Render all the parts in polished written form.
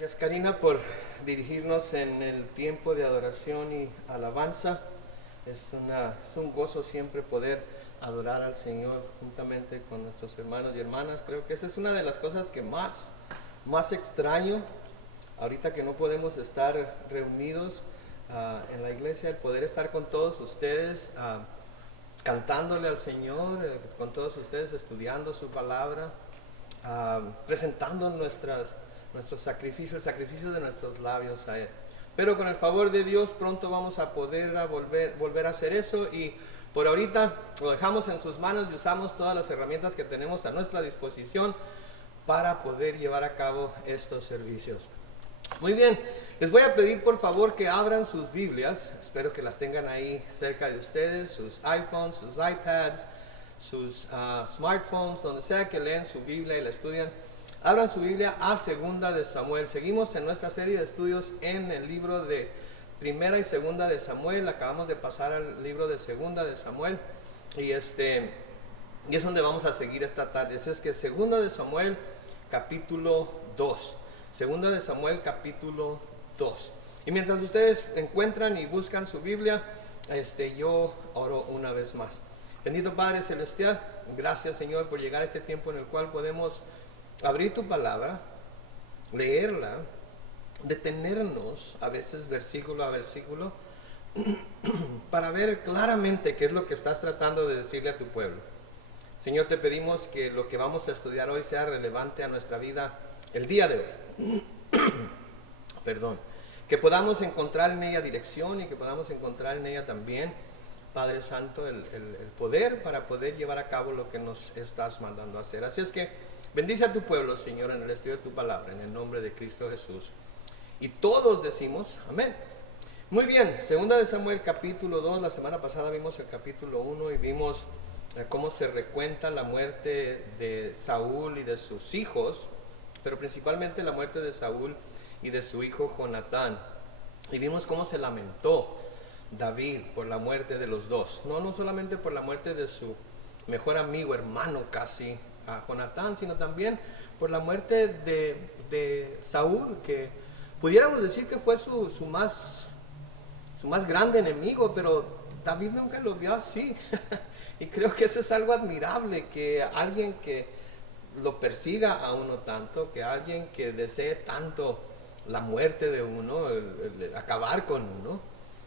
Gracias, Karina, por dirigirnos en el tiempo de adoración y alabanza. Es un gozo siempre poder adorar al Señor juntamente con nuestros hermanos y hermanas. Creo que esa es una de las cosas que más extraño ahorita que no podemos estar reunidos en la iglesia, el poder estar con todos ustedes, cantándole al Señor, con todos ustedes estudiando su palabra, presentando nuestros sacrificios, el sacrificio de nuestros labios a Él. Pero con el favor de Dios pronto vamos a poder volver a hacer eso, y por ahorita lo dejamos en sus manos y usamos todas las herramientas que tenemos a nuestra disposición para poder llevar a cabo estos servicios. Muy bien, les voy a pedir por favor que abran sus Biblias. Espero que las tengan ahí cerca de ustedes, sus iPhones, sus iPads, sus smartphones, donde sea que leen su Biblia y la estudian. Abran su Biblia a Segunda de Samuel. Seguimos en nuestra serie de estudios en el libro de Primera y Segunda de Samuel. Acabamos de pasar al libro de Segunda de Samuel y es donde vamos a seguir esta tarde. Así es que Segunda de Samuel capítulo 2. Segunda de Samuel capítulo 2. Y mientras ustedes encuentran y buscan su Biblia, yo oro una vez más. Bendito Padre Celestial, gracias Señor por llegar a este tiempo en el cual podemos abrir tu palabra, leerla, detenernos a veces versículo a versículo para ver claramente qué es lo que estás tratando de decirle a tu pueblo. Señor, te pedimos que lo que vamos a estudiar hoy sea relevante a nuestra vida el día de hoy. Perdón. Que podamos encontrar en ella dirección y que podamos encontrar en ella también, Padre Santo, el poder para poder llevar a cabo lo que nos estás mandando a hacer. Así es que bendice a tu pueblo, Señor, en el estudio de tu palabra, en el nombre de Cristo Jesús. Y todos decimos amén. Muy bien, Segunda de Samuel capítulo 2. La semana pasada vimos el capítulo 1 y vimos cómo se recuenta la muerte de Saúl y de sus hijos, pero principalmente la muerte de Saúl y de su hijo Jonatán. Y vimos cómo se lamentó David por la muerte de los dos. No solamente por la muerte de su mejor amigo, hermano casi, a Jonatán, sino también por la muerte de Saúl, que pudiéramos decir que fue su más grande enemigo, pero David nunca lo vio así. Y creo que eso es algo admirable, que alguien que lo persiga a uno tanto, que alguien que desee tanto la muerte de uno, el acabar con uno,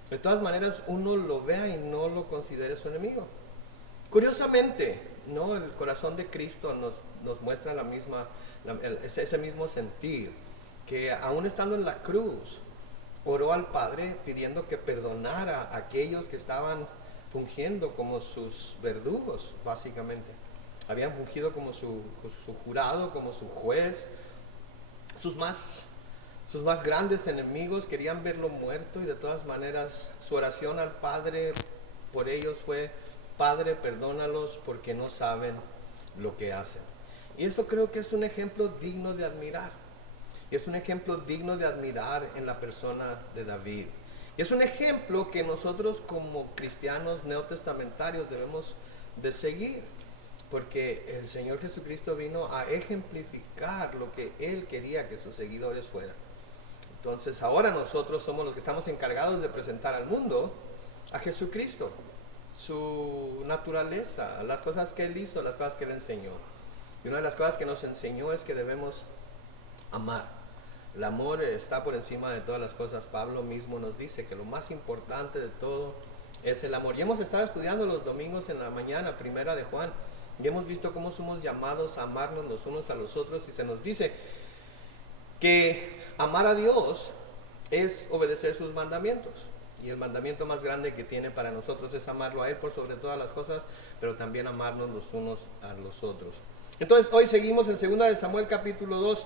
de todas maneras uno lo vea y no lo considere su enemigo. Curiosamente, ¿no? El corazón de Cristo nos muestra ese mismo sentir, que aún estando en la cruz, oró al Padre pidiendo que perdonara a aquellos que estaban fungiendo como sus verdugos, básicamente. Habían fungido como su jurado, como su juez. Sus más grandes enemigos querían verlo muerto, y de todas maneras su oración al Padre por ellos fue: Padre, perdónalos porque no saben lo que hacen. Y eso creo que es un ejemplo digno de admirar. Y es un ejemplo digno de admirar en la persona de David. Y es un ejemplo que nosotros como cristianos neotestamentarios debemos de seguir, porque el Señor Jesucristo vino a ejemplificar lo que Él quería que sus seguidores fueran. Entonces ahora nosotros somos los que estamos encargados de presentar al mundo a Jesucristo, su naturaleza, las cosas que Él hizo, las cosas que Él enseñó. Y una de las cosas que nos enseñó es que debemos amar. El amor está por encima de todas las cosas. Pablo mismo nos dice que lo más importante de todo es el amor. Y hemos estado estudiando los domingos en la mañana, Primera de Juan, y hemos visto cómo somos llamados a amarnos los unos a los otros, y se nos dice que amar a Dios es obedecer sus mandamientos. Y el mandamiento más grande que tiene para nosotros es amarlo a Él por sobre todas las cosas, pero también amarnos los unos a los otros. Entonces hoy seguimos en Segunda de Samuel capítulo 2.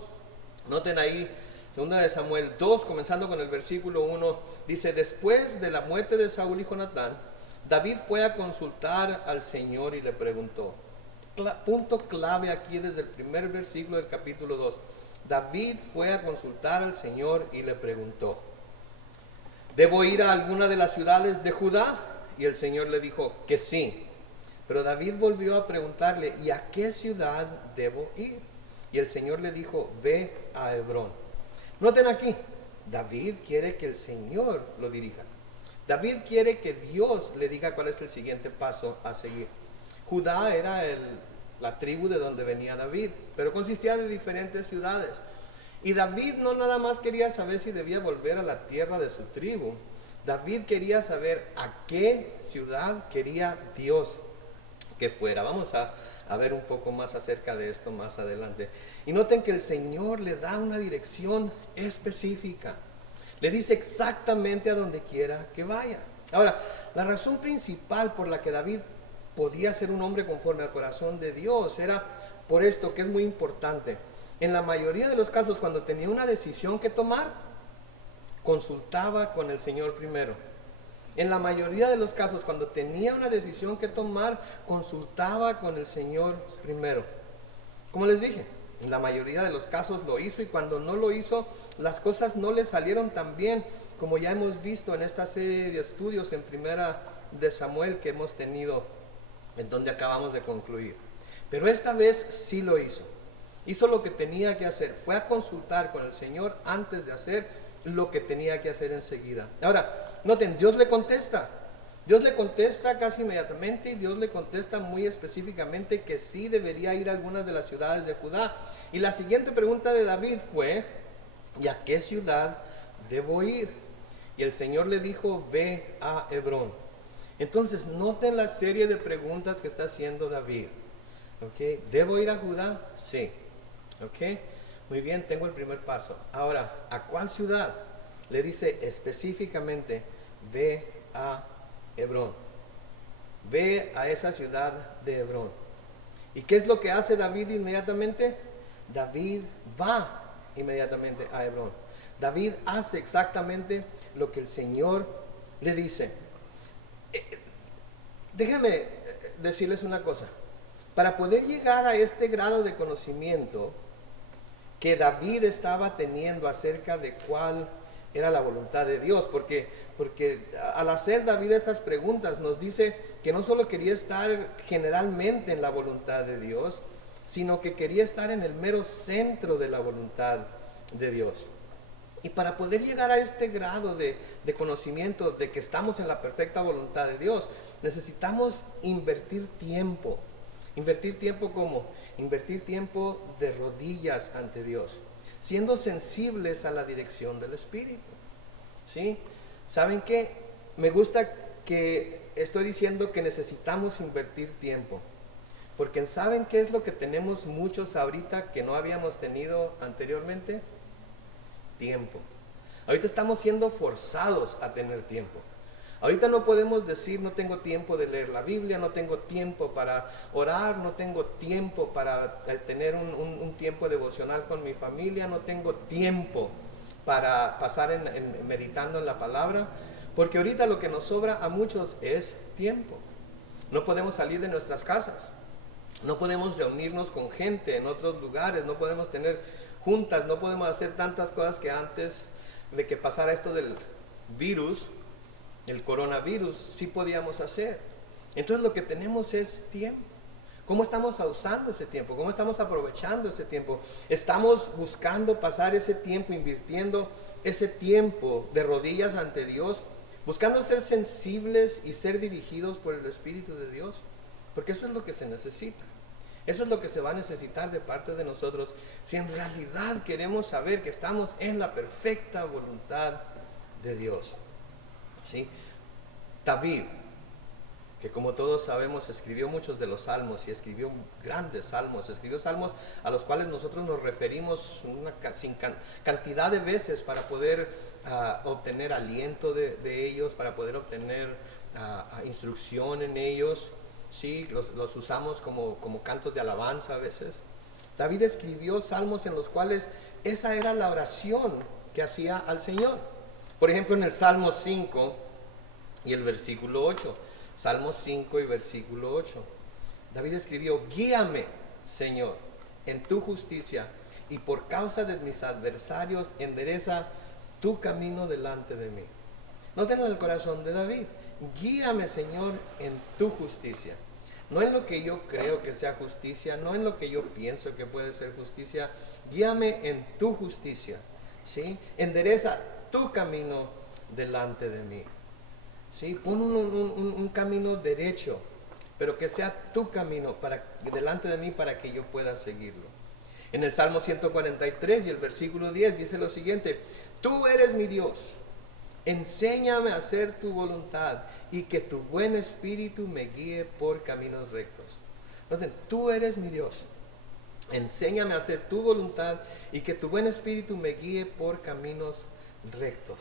Noten ahí, Segunda de Samuel 2, comenzando con el versículo 1, dice: después de la muerte de Saúl y Jonatán, David fue a consultar al Señor y le preguntó. Punto clave aquí desde el primer versículo del capítulo 2. David fue a consultar al Señor y le preguntó: ¿debo ir a alguna de las ciudades de Judá? Y el Señor le dijo que sí. Pero David volvió a preguntarle: ¿y a qué ciudad debo ir? Y el Señor le dijo: ve a Hebrón. Noten aquí, David quiere que el Señor lo dirija. David quiere que Dios le diga cuál es el siguiente paso a seguir. Judá era la tribu de donde venía David, pero consistía de diferentes ciudades. Y David no nada más quería saber si debía volver a la tierra de su tribu. David quería saber a qué ciudad quería Dios que fuera. Vamos a ver un poco más acerca de esto más adelante. Y noten que el Señor le da una dirección específica. Le dice exactamente a donde quiera que vaya. Ahora, la razón principal por la que David podía ser un hombre conforme al corazón de Dios era por esto, que es muy importante. En la mayoría de los casos, cuando tenía una decisión que tomar, consultaba con el Señor primero. En la mayoría de los casos, cuando tenía una decisión que tomar, consultaba con el Señor primero. Como les dije, en la mayoría de los casos lo hizo, y cuando no lo hizo, las cosas no le salieron tan bien, como ya hemos visto en esta serie de estudios en Primera de Samuel que hemos tenido, en donde acabamos de concluir. Pero esta vez sí lo hizo. Hizo lo que tenía que hacer. Fue a consultar con el Señor antes de hacer lo que tenía que hacer enseguida. Ahora, noten, Dios le contesta. Dios le contesta casi inmediatamente, y Dios le contesta muy específicamente que sí debería ir a algunas de las ciudades de Judá. Y la siguiente pregunta de David fue: ¿y a qué ciudad debo ir? Y el Señor le dijo: ve a Hebrón. Entonces, noten la serie de preguntas que está haciendo David. ¿Okay? ¿Debo ir a Judá? Sí. ¿Ok? Muy bien, tengo el primer paso. Ahora, ¿a cuál ciudad? Le dice específicamente: ve a Hebrón. Ve a esa ciudad de Hebrón. ¿Y qué es lo que hace David inmediatamente? David va inmediatamente a Hebrón. David hace exactamente lo que el Señor le dice. Déjenme decirles una cosa. Para poder llegar a este grado de conocimiento que David estaba teniendo acerca de cuál era la voluntad de Dios, porque al hacer David estas preguntas nos dice que no solo quería estar generalmente en la voluntad de Dios, sino que quería estar en el mero centro de la voluntad de Dios. Y para poder llegar a este grado de conocimiento de que estamos en la perfecta voluntad de Dios, necesitamos invertir tiempo. ¿Invertir tiempo cómo? Invertir tiempo de rodillas ante Dios, siendo sensibles a la dirección del Espíritu. ¿Sí? ¿Saben qué? Me gusta que estoy diciendo que necesitamos invertir tiempo, porque ¿saben qué es lo que tenemos muchos ahorita que no habíamos tenido anteriormente? Tiempo. Ahorita estamos siendo forzados a tener tiempo. Ahorita no podemos decir: no tengo tiempo de leer la Biblia, no tengo tiempo para orar, no tengo tiempo para tener un tiempo devocional con mi familia, no tengo tiempo para pasar meditando en la palabra, porque ahorita lo que nos sobra a muchos es tiempo. No podemos salir de nuestras casas, no podemos reunirnos con gente en otros lugares, no podemos tener juntas, no podemos hacer tantas cosas que antes de que pasara esto del virus, el coronavirus, sí podíamos hacer. Entonces lo que tenemos es tiempo. ¿Cómo estamos usando ese tiempo? ¿Cómo estamos aprovechando ese tiempo? ¿Estamos buscando pasar ese tiempo, invirtiendo ese tiempo de rodillas ante Dios, buscando ser sensibles y ser dirigidos por el Espíritu de Dios? Porque eso es lo que se necesita. Eso es lo que se va a necesitar de parte de nosotros si en realidad queremos saber que estamos en la perfecta voluntad de Dios. ¿Sí? David, que como todos sabemos escribió muchos de los salmos y escribió grandes salmos, escribió salmos a los cuales nosotros nos referimos una cantidad de veces para poder obtener aliento de ellos, para poder obtener instrucción en ellos. Sí, los usamos como cantos de alabanza a veces. David escribió salmos en los cuales esa era la oración que hacía al Señor. Por ejemplo, en el Salmo 5 y el versículo 8. Salmo 5 y versículo 8. David escribió: guíame, Señor, en tu justicia, y por causa de mis adversarios endereza tu camino delante de mí. Noten el corazón de David: guíame, Señor, en tu justicia. No en lo que yo creo que sea justicia, no en lo que yo pienso que puede ser justicia. Guíame en tu justicia. ¿sí? Endereza tu camino delante de mí, ¿sí? Pon un camino derecho, pero que sea tu camino delante de mí para que yo pueda seguirlo. En el Salmo 143 y el versículo 10 dice lo siguiente: tú eres mi Dios, enséñame a hacer tu voluntad y que tu buen espíritu me guíe por caminos rectos. Entonces, tú eres mi Dios, enséñame a hacer tu voluntad y que tu buen espíritu me guíe por caminos rectos.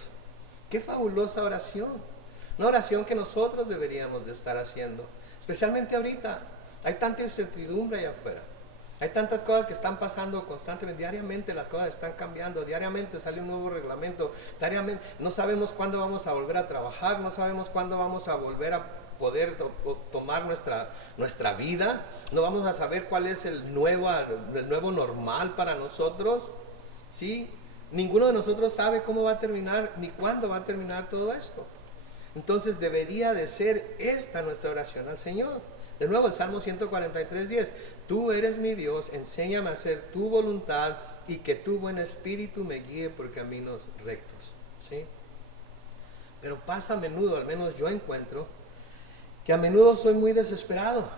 Qué fabulosa oración. Una oración que nosotros deberíamos de estar haciendo, especialmente ahorita. Hay tanta incertidumbre allá afuera. Hay tantas cosas que están pasando constantemente, diariamente las cosas están cambiando, diariamente sale un nuevo reglamento, diariamente no sabemos cuándo vamos a volver a trabajar, no sabemos cuándo vamos a volver a poder tomar nuestra vida, no vamos a saber cuál es el nuevo normal para nosotros, ¿sí? Ninguno de nosotros sabe cómo va a terminar ni cuándo va a terminar todo esto. Entonces debería de ser esta nuestra oración al Señor. De nuevo el Salmo 143:10, tú eres mi Dios, enséñame a hacer tu voluntad y que tu buen espíritu me guíe por caminos rectos, ¿sí? Pero pasa a menudo, al menos yo encuentro, que a menudo soy muy desesperado.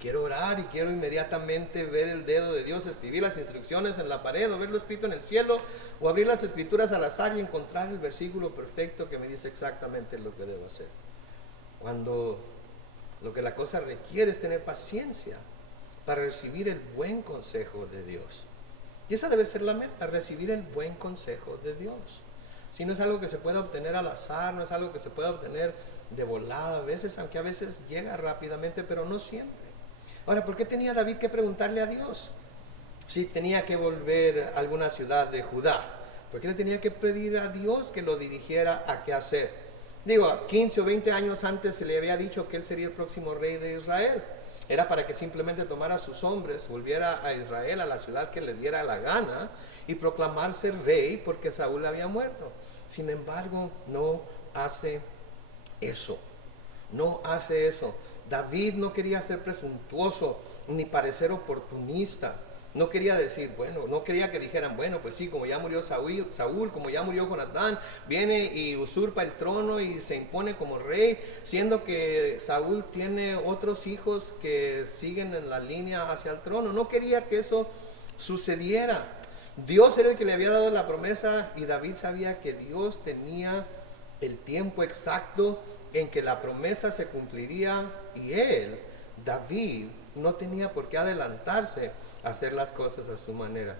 Quiero orar y quiero inmediatamente ver el dedo de Dios, escribir las instrucciones en la pared o verlo escrito en el cielo, o abrir las escrituras al azar y encontrar el versículo perfecto que me dice exactamente lo que debo hacer. Cuando lo que la cosa requiere es tener paciencia para recibir el buen consejo de Dios. Y esa debe ser la meta, recibir el buen consejo de Dios. Si no es algo que se pueda obtener al azar, no es algo que se pueda obtener de volada a veces, aunque a veces llega rápidamente, pero no siempre. Ahora, ¿por qué tenía David que preguntarle a Dios? Si tenía que volver a alguna ciudad de Judá, ¿por qué le tenía que pedir a Dios que lo dirigiera a qué hacer? Digo, 15 o 20 años antes se le había dicho que él sería el próximo rey de Israel. Era para que simplemente tomara a sus hombres, volviera a Israel, a la ciudad que le diera la gana, y proclamarse rey porque Saúl había muerto. Sin embargo, no hace eso. No hace eso. David no quería ser presuntuoso ni parecer oportunista. No quería decir, bueno, no quería que dijeran, bueno, pues sí, como ya murió Saúl, como ya murió Jonatán, viene y usurpa el trono y se impone como rey, siendo que Saúl tiene otros hijos que siguen en la línea hacia el trono. No quería que eso sucediera. Dios era el que le había dado la promesa y David sabía que Dios tenía el tiempo exacto en que la promesa se cumpliría y él, David, no tenía por qué adelantarse a hacer las cosas a su manera.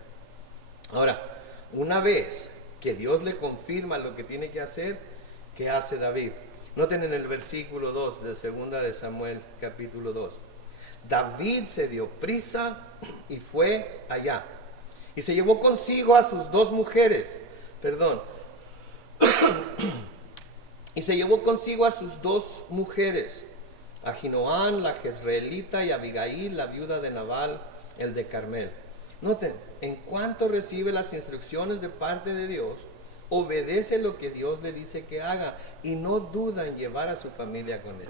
Ahora, una vez que Dios le confirma lo que tiene que hacer, ¿qué hace David? Noten en el versículo 2 de 2 de Samuel capítulo 2. David se dio prisa y fue allá. Y se llevó consigo a sus dos mujeres, y se llevó consigo a sus dos mujeres, Ahinoam la jezreelita y Abigail la viuda de Nabal el de Carmel. Noten, en cuanto recibe las instrucciones de parte de Dios, obedece lo que Dios le dice que haga y no duda en llevar a su familia con él.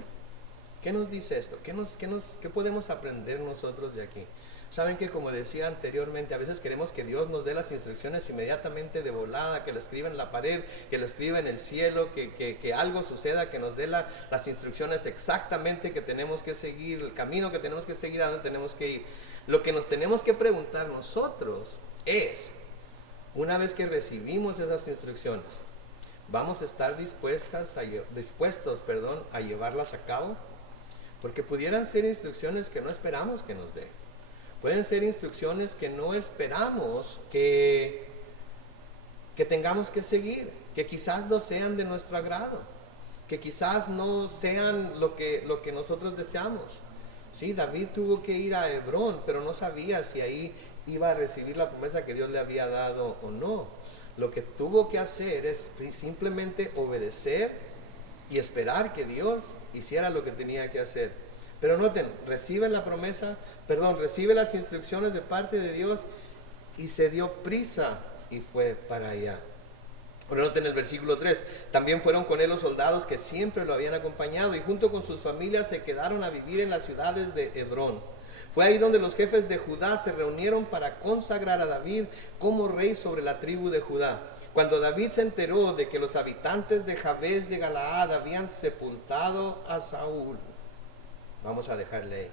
¿Qué nos dice esto? ¿Qué podemos aprender nosotros de aquí? Saben que, como decía anteriormente, a veces queremos que Dios nos dé las instrucciones inmediatamente de volada, que lo escriba en la pared, que lo escriba en el cielo, que algo suceda, que nos dé las instrucciones exactamente que tenemos que seguir, el camino que tenemos que seguir, a dónde tenemos que ir. Lo que nos tenemos que preguntar nosotros es, una vez que recibimos esas instrucciones, ¿vamos a estar dispuestos a llevarlas a cabo? Porque pudieran ser instrucciones que no esperamos que nos dé. Pueden ser instrucciones que no esperamos que tengamos que seguir, que quizás no sean de nuestro agrado, que quizás no sean lo que nosotros deseamos. Sí, David tuvo que ir a Hebrón, pero no sabía si ahí iba a recibir la promesa que Dios le había dado o no. Lo que tuvo que hacer es simplemente obedecer y esperar que Dios hiciera lo que tenía que hacer. Pero noten, recibe las instrucciones de parte de Dios y se dio prisa y fue para allá. Ahora noten el versículo 3, también fueron con él los soldados que siempre lo habían acompañado y junto con sus familias se quedaron a vivir en las ciudades de Hebrón. Fue ahí donde los jefes de Judá se reunieron para consagrar a David como rey sobre la tribu de Judá. Cuando David se enteró de que los habitantes de Jabes de Galaad habían sepultado a Saúl, vamos a dejarle ahí.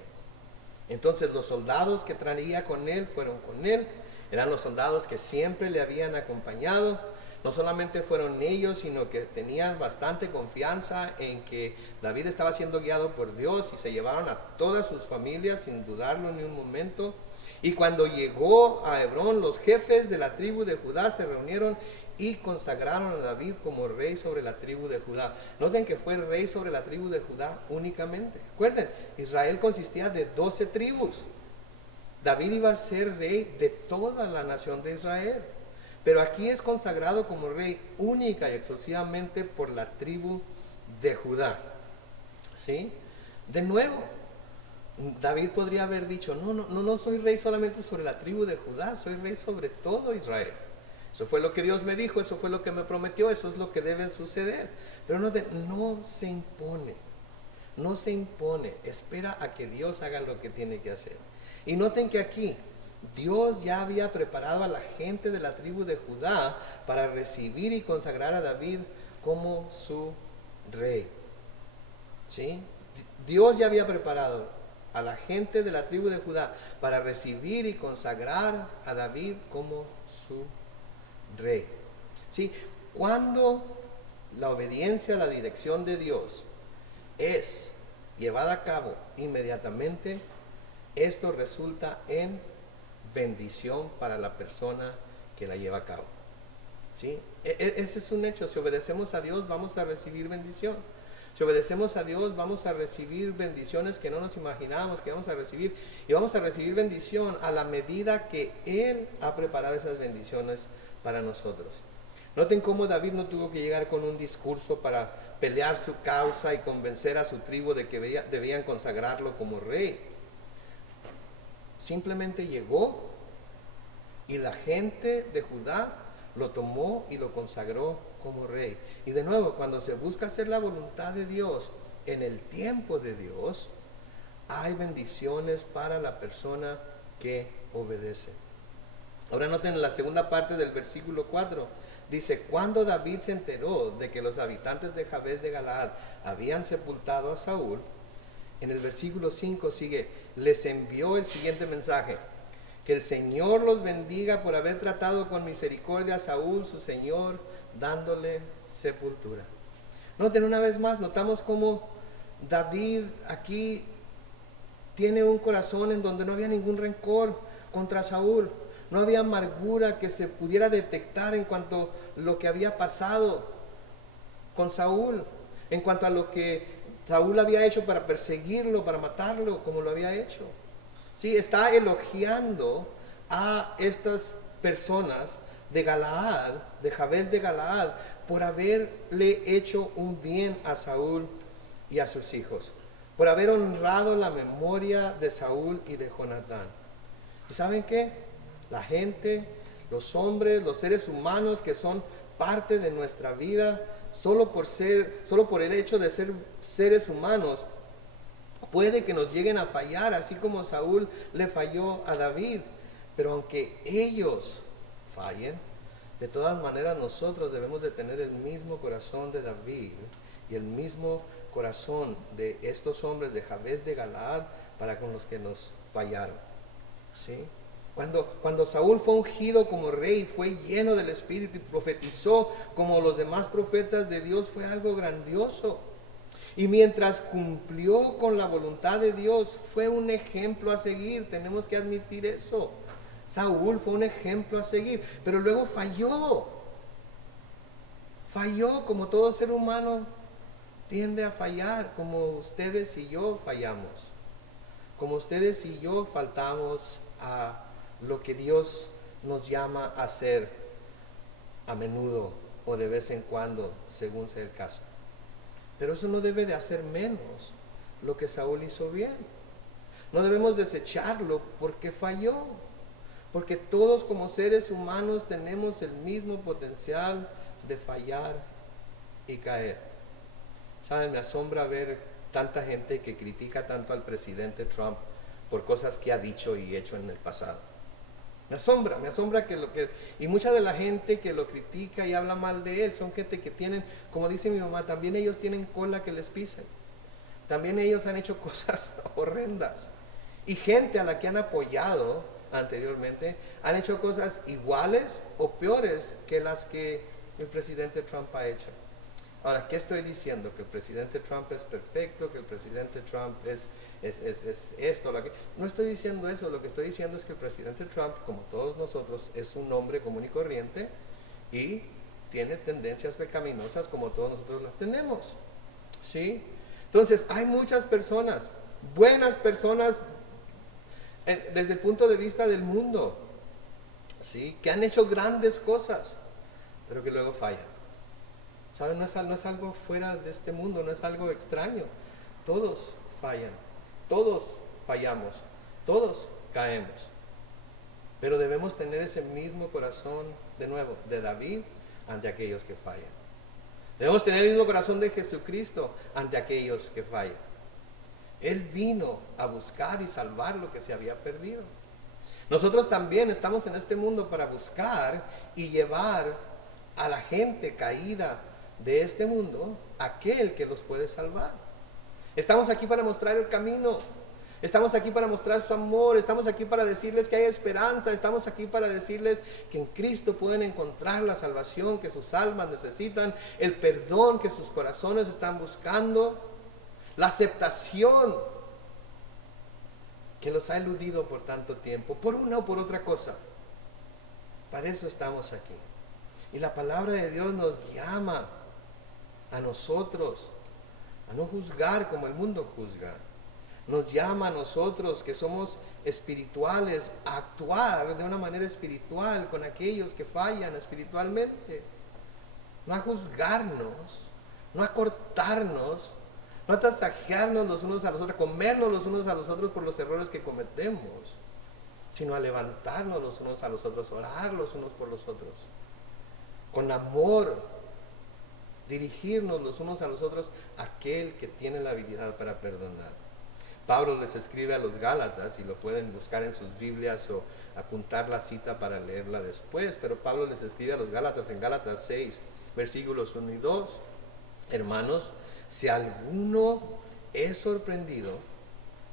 Entonces los soldados que traía con él fueron con él, eran los soldados que siempre le habían acompañado. No solamente fueron ellos, sino que tenían bastante confianza en que David estaba siendo guiado por Dios, y se llevaron a todas sus familias sin dudarlo ni un momento. Y cuando llegó a Hebrón, los jefes de la tribu de Judá se reunieron y consagraron a David como rey sobre la tribu de Judá. Noten que fue rey sobre la tribu de Judá únicamente. Recuerden, Israel consistía de 12 tribus. David iba a ser rey de toda la nación de Israel. Pero aquí es consagrado como rey única y exclusivamente por la tribu de Judá. ¿Sí? De nuevo, David podría haber dicho, no soy rey solamente sobre la tribu de Judá, soy rey sobre todo Israel. Eso fue lo que Dios me dijo, eso fue lo que me prometió, eso es lo que debe suceder. Pero no se impone, no se impone, espera a que Dios haga lo que tiene que hacer. Y noten que aquí Dios ya había preparado a la gente de la tribu de Judá para recibir y consagrar a David como su rey. ¿Sí? Dios ya había preparado a la gente de la tribu de Judá para recibir y consagrar a David como su rey. ¿Sí? Cuando la obediencia a la dirección de Dios es llevada a cabo inmediatamente, esto resulta en bendición para la persona que la lleva a cabo. ¿Sí? Ese es un hecho. Si obedecemos a Dios, vamos a recibir bendición. Si obedecemos a Dios, vamos a recibir bendiciones que no nos imaginábamos que vamos a recibir. Y vamos a recibir bendición a la medida que Él ha preparado esas bendiciones para nosotros. Noten cómo David no tuvo que llegar con un discurso para pelear su causa y convencer a su tribu de que debían consagrarlo como rey. Simplemente llegó y la gente de Judá lo tomó y lo consagró como rey. Y de nuevo, cuando se busca hacer la voluntad de Dios en el tiempo de Dios, hay bendiciones para la persona que obedece. Ahora noten la segunda parte del versículo 4. Dice, cuando David se enteró de que los habitantes de Jabes de Galaad habían sepultado a Saúl, en el versículo 5 sigue, les envió el siguiente mensaje: que el Señor los bendiga por haber tratado con misericordia a Saúl, su señor, dándole sepultura. Noten una vez más, notamos cómo David aquí tiene un corazón en donde no había ningún rencor contra Saúl. No había amargura que se pudiera detectar en cuanto a lo que había pasado con Saúl, en cuanto a lo que Saúl había hecho para perseguirlo, para matarlo, como lo había hecho. Sí, está elogiando a estas personas de Galaad, de Jabes de Galaad, por haberle hecho un bien a Saúl y a sus hijos, por haber honrado la memoria de Saúl y de Jonatán. ¿Y saben qué? La gente, los hombres, los seres humanos que son parte de nuestra vida, solo por el hecho de ser seres humanos, puede que nos lleguen a fallar, así como Saúl le falló a David. Pero aunque ellos fallen, de todas maneras nosotros debemos de tener el mismo corazón de David y el mismo corazón de estos hombres de Jabes de Galaad para con los que nos fallaron. ¿Sí? Cuando Saúl fue ungido como rey, fue lleno del Espíritu y profetizó como los demás profetas de Dios, fue algo grandioso. Y mientras cumplió con la voluntad de Dios, fue un ejemplo a seguir. Tenemos que admitir eso. Saúl fue un ejemplo a seguir, pero luego falló. Falló como todo ser humano tiende a fallar, como ustedes y yo fallamos. Como ustedes y yo faltamos a lo que Dios nos llama a hacer a menudo o de vez en cuando, según sea el caso. Pero eso no debe de hacer menos lo que Saúl hizo bien. No debemos desecharlo porque falló. Porque todos como seres humanos tenemos el mismo potencial de fallar y caer. ¿Saben? Me asombra ver tanta gente que critica tanto al presidente Trump por cosas que ha dicho y hecho en el pasado. Me asombra y mucha de la gente que lo critica y habla mal de él son gente que tienen, como dice mi mamá, también ellos tienen cola que les pisen. También ellos han hecho cosas horrendas. Y gente a la que han apoyado anteriormente han hecho cosas iguales o peores que las que el presidente Trump ha hecho. Ahora, ¿qué estoy diciendo? ¿Que el presidente Trump es perfecto? ¿Que el presidente Trump es esto? No estoy diciendo eso. Lo que estoy diciendo es que el presidente Trump, como todos nosotros, es un hombre común y corriente y tiene tendencias pecaminosas como todos nosotros las tenemos. ¿Sí? Entonces, hay muchas personas, buenas personas, desde el punto de vista del mundo, ¿sí?, que han hecho grandes cosas, pero que luego fallan. ¿Saben? No es algo fuera de este mundo, no es algo extraño. Todos fallan, todos fallamos, todos caemos. Pero debemos tener ese mismo corazón, de nuevo, de David ante aquellos que fallan. Debemos tener el mismo corazón de Jesucristo ante aquellos que fallan. Él vino a buscar y salvar lo que se había perdido. Nosotros también estamos en este mundo para buscar y llevar a la gente caída de este mundo aquel que los puede salvar. Estamos aquí para mostrar el camino. Estamos aquí para mostrar su amor. Estamos aquí para decirles que hay esperanza. Estamos aquí para decirles que en Cristo pueden encontrar la salvación que sus almas necesitan, el perdón que sus corazones están buscando, la aceptación que los ha eludido por tanto tiempo, por una o por otra cosa. Para eso estamos aquí. Y la palabra de Dios nos llama a nosotros a no juzgar como el mundo juzga. Nos llama a nosotros que somos espirituales a actuar de una manera espiritual con aquellos que fallan espiritualmente. No a juzgarnos, no a cortarnos, no a tasajearnos los unos a los otros, comernos los unos a los otros por los errores que cometemos, sino a levantarnos los unos a los otros, orar los unos por los otros, con amor, dirigirnos los unos a los otros a aquel que tiene la habilidad para perdonar. Pablo les escribe a los Gálatas, y lo pueden buscar en sus Biblias o apuntar la cita para leerla después, pero Pablo les escribe a los Gálatas en Gálatas 6, versículos 1 y 2. Hermanos, si alguno es sorprendido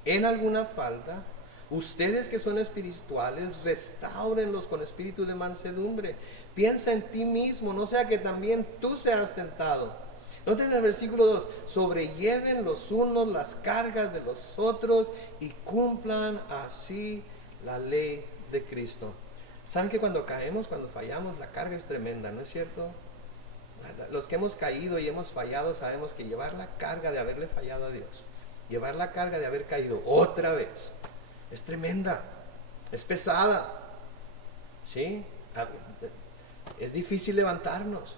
en alguna falta, ustedes que son espirituales, restáurenlos con espíritu de mansedumbre. Piensa en ti mismo, no sea que también tú seas tentado. Noten el versículo 2, sobrelleven los unos las cargas de los otros y cumplan así la ley de Cristo. ¿Saben que cuando caemos, cuando fallamos, la carga es tremenda, no es cierto? Los que hemos caído y hemos fallado sabemos que llevar la carga de haberle fallado a Dios, llevar la carga de haber caído otra vez, es tremenda, es pesada, ¿sí? Es difícil levantarnos,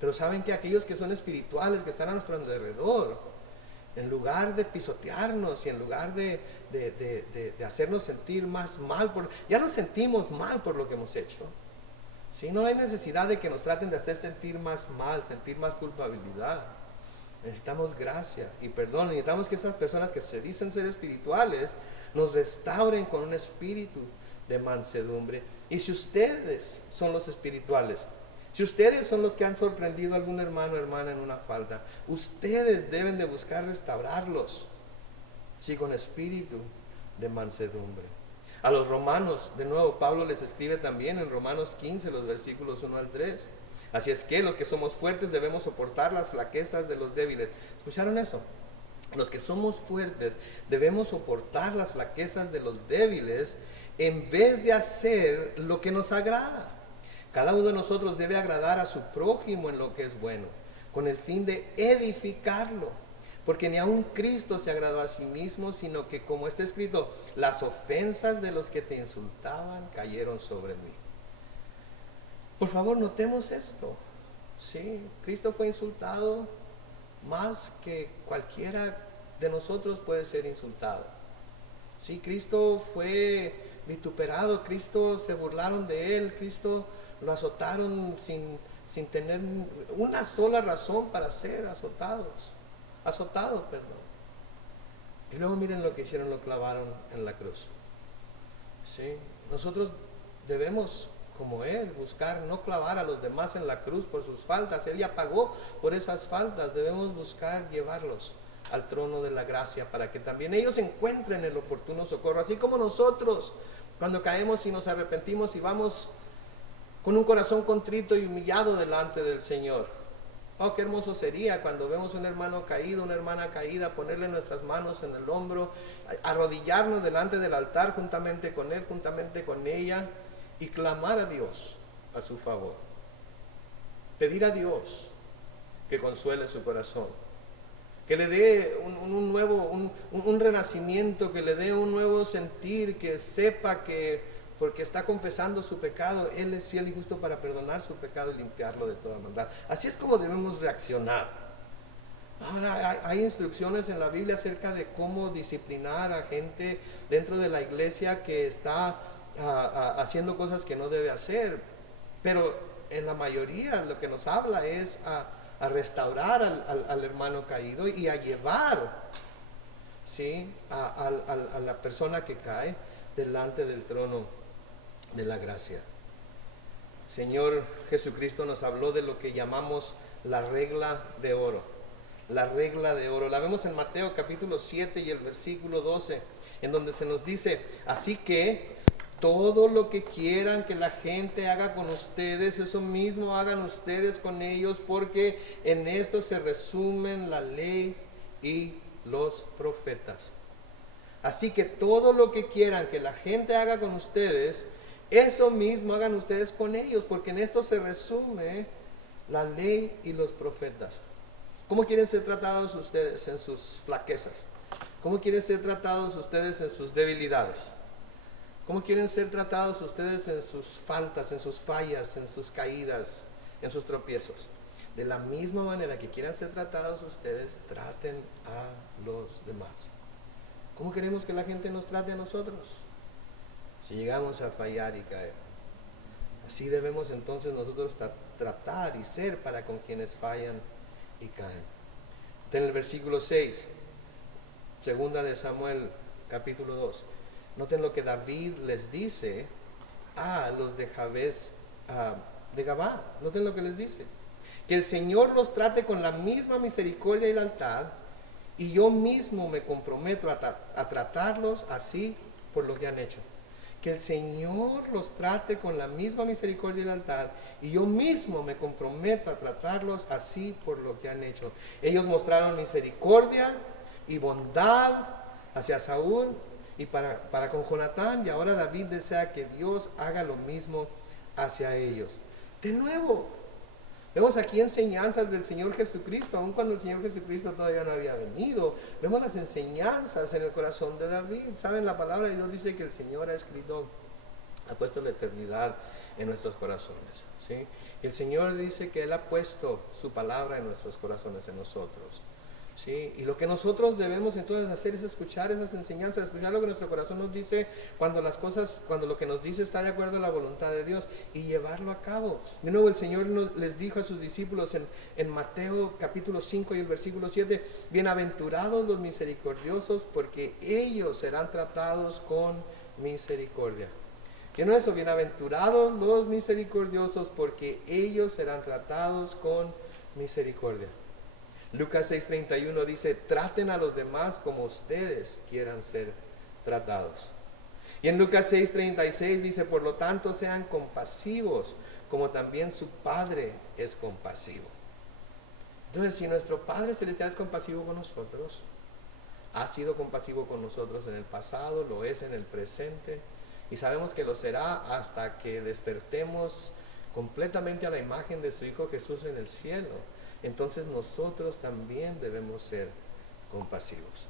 pero saben que aquellos que son espirituales, que están a nuestro alrededor, en lugar de pisotearnos y en lugar de hacernos sentir más mal, ya nos sentimos mal por lo que hemos hecho, ¿sí? No hay necesidad de que nos traten de hacer sentir más mal, sentir más culpabilidad. Necesitamos gracia y perdón. Necesitamos que esas personas que se dicen ser espirituales nos restauren con un espíritu de mansedumbre. Y si ustedes son los espirituales, si ustedes son los que han sorprendido a algún hermano o hermana en una falta, ustedes deben de buscar restaurarlos, sí, con espíritu de mansedumbre. A los romanos, de nuevo, Pablo les escribe también en Romanos 15, los versículos 1 al 3. Así es que los que somos fuertes debemos soportar las flaquezas de los débiles. ¿Escucharon eso? Los que somos fuertes debemos soportar las flaquezas de los débiles en vez de hacer lo que nos agrada. Cada uno de nosotros debe agradar a su prójimo en lo que es bueno, con el fin de edificarlo. Porque ni aun Cristo se agradó a sí mismo, sino que, como está escrito, las ofensas de los que te insultaban cayeron sobre mí. Por favor, notemos esto. Sí, Cristo fue insultado más que cualquiera de nosotros puede ser insultado. Sí, Cristo fue vituperado, Cristo se burlaron de él, Cristo lo azotaron sin tener una sola razón para ser azotado, perdón. Y luego miren lo que hicieron, lo clavaron en la cruz. ¿Sí? Nosotros debemos, como Él, buscar no clavar a los demás en la cruz por sus faltas. Él ya pagó por esas faltas. Debemos buscar llevarlos al trono de la gracia para que también ellos encuentren el oportuno socorro, así como nosotros cuando caemos y nos arrepentimos y vamos con un corazón contrito y humillado delante del Señor. Oh, qué hermoso sería cuando vemos un hermano caído, una hermana caída, ponerle nuestras manos en el hombro, arrodillarnos delante del altar juntamente con él, juntamente con ella, y clamar a Dios a su favor. Pedir a Dios que consuele su corazón, que le dé un nuevo, un renacimiento, que le dé un nuevo sentir, que sepa que porque está confesando su pecado, Él es fiel y justo para perdonar su pecado y limpiarlo de toda maldad. Así es como debemos reaccionar. Ahora hay instrucciones en la Biblia acerca de cómo disciplinar a gente dentro de la iglesia que está haciendo cosas que no debe hacer, pero en la mayoría lo que nos habla es a restaurar al hermano caído y a llevar, ¿sí?, a la persona que cae delante del trono de la gracia. Señor Jesucristo nos habló de lo que llamamos la regla de oro. La regla de oro. La vemos en Mateo capítulo 7 y el versículo 12, en donde se nos dice: así que todo lo que quieran que la gente haga con ustedes, eso mismo hagan ustedes con ellos, porque en esto se resumen la ley y los profetas. Así que todo lo que quieran que la gente haga con ustedes, eso mismo hagan ustedes con ellos, porque en esto se resume la ley y los profetas. ¿Cómo quieren ser tratados ustedes en sus flaquezas? ¿Cómo quieren ser tratados ustedes en sus debilidades? ¿Cómo quieren ser tratados ustedes en sus faltas, en sus fallas, en sus caídas, en sus tropiezos? De la misma manera que quieran ser tratados ustedes, traten a los demás. ¿Cómo queremos que la gente nos trate a nosotros? Si llegamos a fallar y caer. Así debemos entonces nosotros tratar y ser para con quienes fallan y caen. En el versículo 6, segunda de Samuel, capítulo 2. Noten lo que David les dice a los de Jabes de Gabá. Noten lo que les dice: que el Señor los trate con la misma misericordia y lealtad, y yo mismo me comprometo a tratarlos así por lo que han hecho. Que el Señor los trate con la misma misericordia y lealtad, y yo mismo me comprometo a tratarlos así por lo que han hecho. Ellos mostraron misericordia y bondad hacia Saúl y para con Jonatán, y ahora David desea que Dios haga lo mismo hacia ellos. De nuevo, vemos aquí enseñanzas del Señor Jesucristo, aun cuando el Señor Jesucristo todavía no había venido. Vemos las enseñanzas en el corazón de David. Saben, la palabra de Dios dice que el Señor ha puesto la eternidad en nuestros corazones, ¿sí? Y el Señor dice que Él ha puesto su palabra en nuestros corazones, en nosotros, ¿sí? Y lo que nosotros debemos entonces hacer es escuchar esas enseñanzas, escuchar lo que nuestro corazón nos dice cuando lo que nos dice está de acuerdo a la voluntad de Dios, y llevarlo a cabo. De nuevo, el Señor les dijo a sus discípulos en Mateo capítulo 5 y el versículo 7: bienaventurados los misericordiosos, porque ellos serán tratados con misericordia. ¿Qué no es eso? Bienaventurados los misericordiosos, porque ellos serán tratados con misericordia. Lucas 6:31 dice: traten a los demás como ustedes quieran ser tratados. Y en Lucas 6:36 dice: por lo tanto sean compasivos, como también su Padre es compasivo. Entonces, si nuestro Padre Celestial es compasivo con nosotros, ha sido compasivo con nosotros en el pasado, lo es en el presente, y sabemos que lo será hasta que despertemos completamente a la imagen de su Hijo Jesús en el cielo. Entonces nosotros también debemos ser compasivos.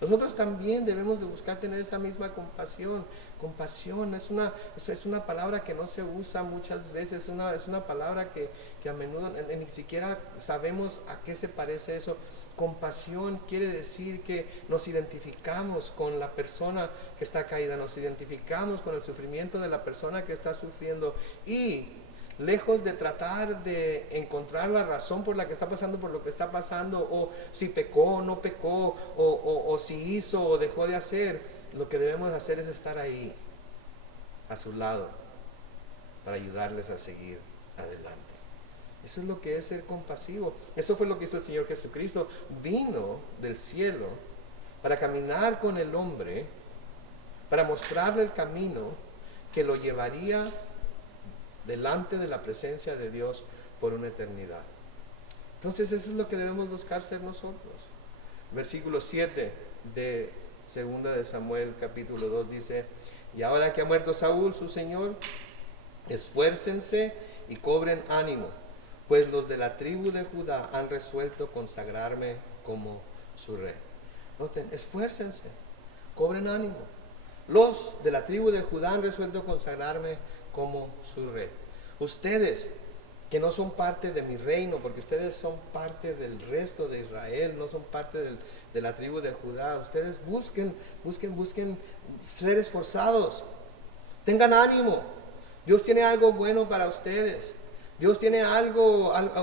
Nosotros también debemos de buscar tener esa misma compasión. Compasión es una palabra que no se usa muchas veces, es una palabra que a menudo ni siquiera sabemos a qué se parece eso. Compasión quiere decir que nos identificamos con la persona que está caída, nos identificamos con el sufrimiento de la persona que está sufriendo, y lejos de tratar de encontrar la razón por la que está pasando por lo que está pasando, o si pecó o no pecó, o si hizo o dejó de hacer, lo que debemos hacer es estar ahí, a su lado, para ayudarles a seguir adelante. Eso es lo que es ser compasivo. Eso fue lo que hizo el Señor Jesucristo. Vino del cielo para caminar con el hombre, para mostrarle el camino que lo llevaría delante de la presencia de Dios por una eternidad. Entonces eso es lo que debemos buscar ser nosotros. Versículo 7 de 2 de Samuel capítulo 2 dice: y ahora que ha muerto Saúl, su señor, esfuércense y cobren ánimo, pues los de la tribu de Judá han resuelto consagrarme como su rey. Noten, esfuércense, cobren ánimo. Los de la tribu de Judá han resuelto consagrarme como su rey. Ustedes, que no son parte de mi reino, porque ustedes son parte del resto de Israel, no son parte de la tribu de Judá, ustedes busquen ser esforzados, tengan ánimo. Dios tiene algo bueno para ustedes. Dios tiene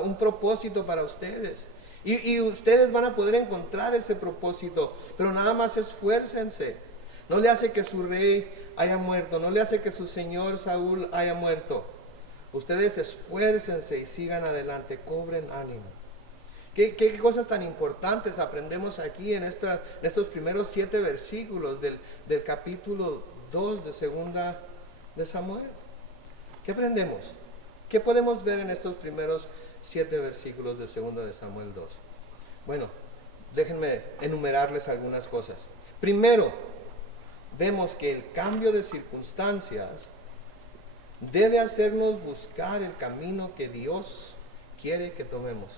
un propósito para ustedes. Y ustedes van a poder encontrar ese propósito, pero nada más esfuércense. No le hace que su rey haya muerto, no le hace que su señor Saúl haya muerto. Ustedes esfuércense y sigan adelante, cobren ánimo. ¿Qué cosas tan importantes aprendemos aquí en estos primeros 7 versículos del capítulo 2 de segunda de Samuel? ¿Qué aprendemos? ¿Qué podemos ver en estos primeros 7 versículos de segunda de Samuel 2? Bueno, déjenme enumerarles algunas cosas. Primero, vemos que el cambio de circunstancias debe hacernos buscar el camino que Dios quiere que tomemos.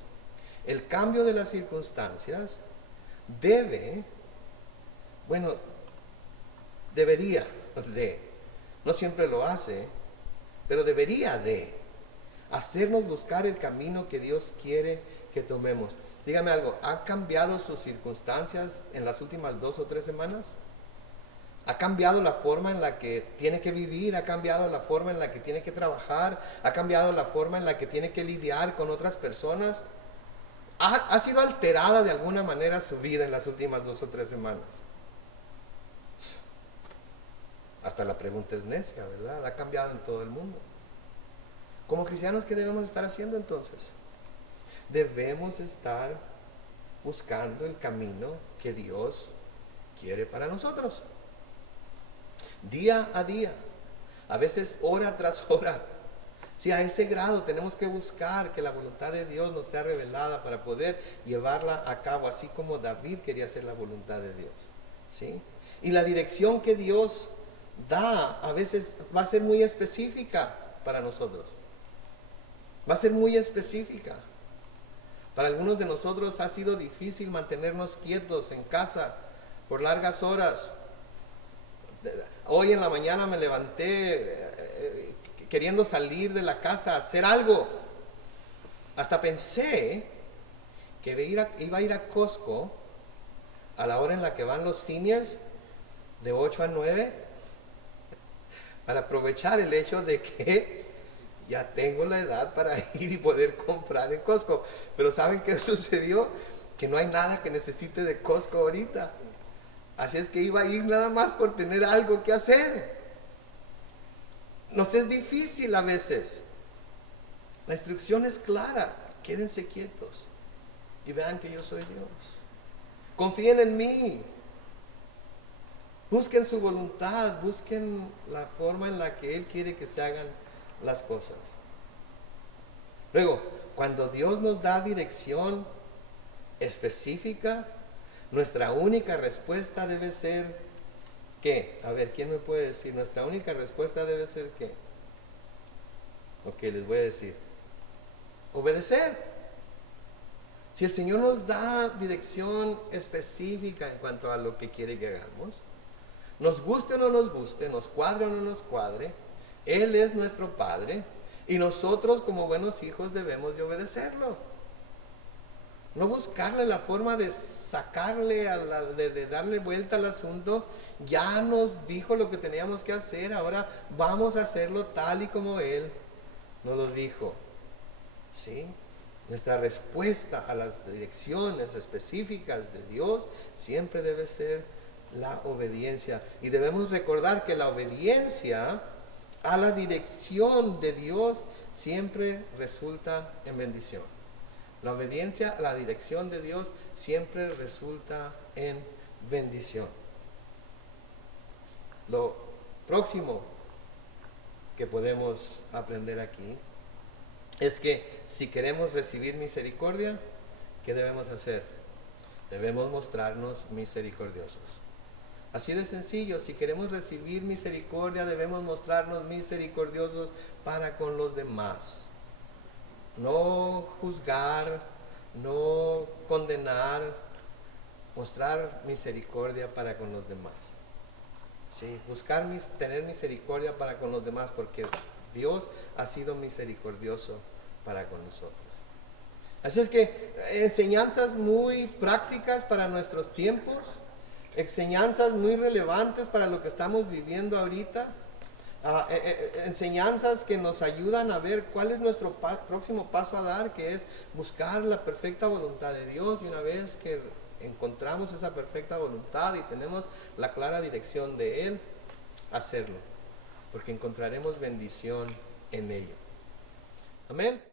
El cambio de las circunstancias debería de, no siempre lo hace, pero debería de hacernos buscar el camino que Dios quiere que tomemos. Dígame algo, ¿ha cambiado sus circunstancias en las últimas 2 o 3 semanas? ¿Ha cambiado la forma en la que tiene que vivir? ¿Ha cambiado la forma en la que tiene que trabajar? ¿Ha cambiado la forma en la que tiene que lidiar con otras personas? ¿Ha sido alterada de alguna manera su vida en las últimas 2 o 3 semanas? Hasta la pregunta es necia, ¿verdad? Ha cambiado en todo el mundo. Como cristianos, ¿qué debemos estar haciendo entonces? Debemos estar buscando el camino que Dios quiere para nosotros. Día a día, a veces hora tras hora. Si a ese grado tenemos que buscar que la voluntad de Dios nos sea revelada para poder llevarla a cabo, así como David quería hacer la voluntad de Dios, ¿sí? Y la dirección que Dios da a veces va a ser muy específica para nosotros. Va a ser muy específica. Para algunos de nosotros ha sido difícil mantenernos quietos en casa por largas horas. Hoy en la mañana me levanté queriendo salir de la casa, hacer algo. Hasta pensé que iba a ir a Costco a la hora en la que van los seniors, de 8 a 9, para aprovechar el hecho de que ya tengo la edad para ir y poder comprar en Costco. Pero ¿saben qué sucedió? Que no hay nada que necesite de Costco ahorita. Así es que iba a ir nada más por tener algo que hacer. Nos es difícil a veces. La instrucción es clara. Quédense quietos y vean que yo soy Dios. Confíen en mí. Busquen su voluntad. Busquen la forma en la que Él quiere que se hagan las cosas. Luego, cuando Dios nos da dirección específica, nuestra única respuesta debe ser ¿qué? A ver, ¿quién me puede decir? Nuestra única respuesta debe ser ¿qué? Ok, les voy a decir. Obedecer. Si el Señor nos da dirección específica en cuanto a lo que quiere que hagamos, nos guste o no nos guste, nos cuadre o no nos cuadre, Él es nuestro Padre y nosotros como buenos hijos debemos de obedecerlo. No buscarle la forma de sacarle, de darle vuelta al asunto. Ya nos dijo lo que teníamos que hacer, ahora vamos a hacerlo tal y como Él nos lo dijo. ¿Sí? Nuestra respuesta a las direcciones específicas de Dios siempre debe ser la obediencia. Y debemos recordar que la obediencia a la dirección de Dios siempre resulta en bendición. La obediencia a la dirección de Dios siempre resulta en bendición. Lo próximo que podemos aprender aquí es que si queremos recibir misericordia, ¿qué debemos hacer? Debemos mostrarnos misericordiosos. Así de sencillo, si queremos recibir misericordia, debemos mostrarnos misericordiosos para con los demás. No juzgar, no condenar, mostrar misericordia para con los demás. ¿Sí? Buscar tener misericordia para con los demás, porque Dios ha sido misericordioso para con nosotros. Así es que enseñanzas muy prácticas para nuestros tiempos, enseñanzas muy relevantes para lo que estamos viviendo ahorita, enseñanzas que nos ayudan a ver cuál es nuestro próximo paso a dar, que es buscar la perfecta voluntad de Dios. Y una vez que encontramos esa perfecta voluntad y tenemos la clara dirección de Él, hacerlo, porque encontraremos bendición en ello. Amén.